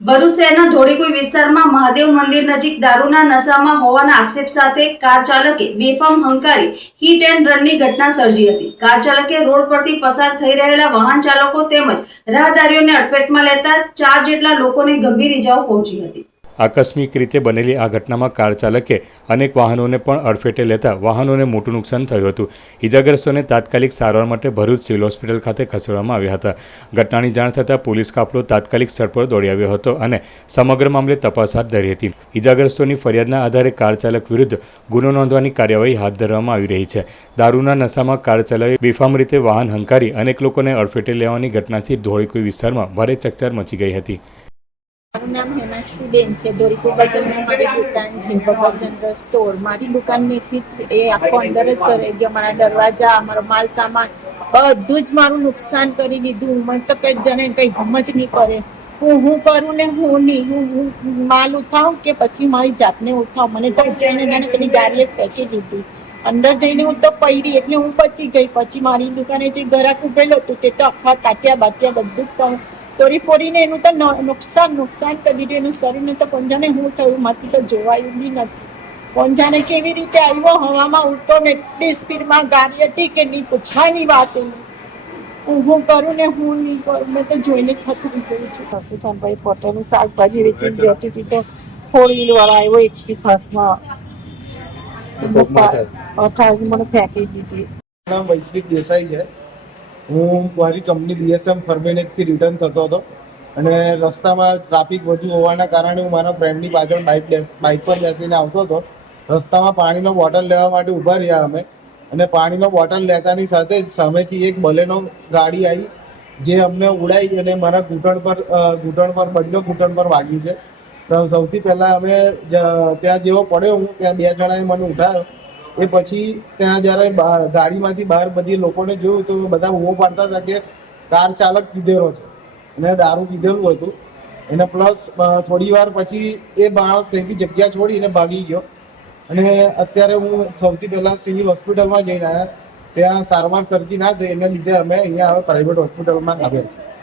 ભરૂચ શહેરના ધોળીકુઈ વિસ્તારમાં મહાદેવ મંદિર નજીક દારૂના નશામાં હોવાના આક્ષેપ સાથે કાર ચાલકે બેફામ હંકારી હિટ એન્ડ રનની ઘટના સર્જી હતી। કાર ચાલકે રોડ પરથી પસાર થઈ રહેલા વાહન ચાલકો તેમજ રાહદારીઓને અડફેટમાં લેતા 4 જેટલા લોકોને ગંભીર ઇજાઓ પહોંચી હતી। આકસ્મિક રીતે બનેલી આ ઘટનામાં કાર ચાલકે અનેક વાહનોને પણ અડફેટે લેતા વાહનોને મોટું નુકસાન થયું હતું। ઇજાગ્રસ્તોને તાત્કાલિક સારવાર માટે ભરૂચ સિવિલ હોસ્પિટલ ખાતે ખસેડવામાં આવ્યા હતા। ઘટનાની જાણ થતાં પોલીસ કાફલો તાત્કાલિક સ્થળ પર દોડી આવ્યો હતો અને સમગ્ર મામલે તપાસ હાથ ધરી હતી। ઇજાગ્રસ્તોની ફરિયાદના આધારે કાર ચાલક વિરુદ્ધ ગુનો નોંધવાની કાર્યવાહી હાથ ધરવામાં આવી રહી છે। દારૂના નશામાં કાર ચલાવી બેફામ રીતે વાહન હંકારી અનેક લોકોને અડફેટે લેવાની ઘટનાથી ધોળીકુઈ વિસ્તારમાં ભારે ચકચાર મચી ગઈ હતી। મારું નામ હેમાક્ષીબેન છે। ધોળીકુઈ બજારમાં મારી દુકાન છે, ભગતચંદ્ર સ્ટોર। મારી દુકાનથી એ આખો અંદર જ ભરાઈ ગયો। મારા દરવાજા, મારો માલ સામાન બધું જ મારું નુકસાન કરી દીધું। મને તો કઈ જણે કઈ સમજ નહીં પડે હું કરું ને હું નહીં। હું માલ ઉઠાવું કે પછી મારી જાતને ઉઠાવું। મને તો જઈને જાણે પેલી ગાડીએ ફેંકી દીધું। અંદર જઈને હું તો પડી એટલે હું બચી ગઈ। પછી મારી દુકાને જે ગ્રાહક ઉભેલો હતું તે તો આખા કાત્યા બાત્યા બધું જ તોડી ફોડીને એનું તો નુકસાન કરી દીધું। એનું શરીરને તો કોણ જાણે હું થયું, માંથી તો જોવાયું બી નથી। કોણ જાણે કેવી રીતે આવ્યો, હવામાં ઉડતો ને એટલી સ્પીડમાં ગાડી હતી કે નહીં પૂછવાની વાત એની। હું કરું ને હું નહીં કરું, મેં તો જોઈને જ થતું ગયું છે। હસીખાનભાઈ પોતાનું શાકભાજી વેચીને જતી હતી તો ફોર વ્હીલ વાળા આવ્યો એટલી ફાસ્ટમાં મને ફેંકી દીધી। નામ વૈશ્વિક દેસાઈ છે। હું મારી કંપની BSM ફર્મેનેટથી રિટર્ન થતો હતો અને રસ્તામાં ટ્રાફિક વધુ હોવાના કારણે હું મારા ફ્રેન્ડની પાછળ બાઇક પર બેસીને આવતો હતો। રસ્તામાં પાણીનો બોટલ લેવા માટે ઊભા રહ્યા અમે, અને પાણીનો બોટલ લેતાની સાથે જ સામેથી એક બલેનો ગાડી આવી જે અમને ઉડાવી અને મારા ઘૂંટણ પર બંને ઘૂંટણ પર વાગ્યું છે। તો સૌથી પહેલાં અમે ત્યાં જેવો પડ્યો હું ત્યાં 2 જણાએ મને ઉઠાવ્યો। એ પછી ત્યાં જ્યારે ગાડીમાંથી બહાર બધી લોકોને જોયું તો બધા ઊભો પાડતા હતા કે કાર ચાલક પીધેલો છે અને દારૂ પીધેલું હતું એને। પ્લસ થોડી વાર પછી એ માણસ ત્યાંથી જગ્યા છોડીને ભાગી ગયો અને અત્યારે હું સૌથી પહેલાં સિવિલ હોસ્પિટલમાં જઈને આવ્યા। ત્યાં સારવાર સરખી ના થઈ એને લીધે અમે અહીંયા પ્રાઇવેટ હોસ્પિટલમાં આવ્યા છીએ।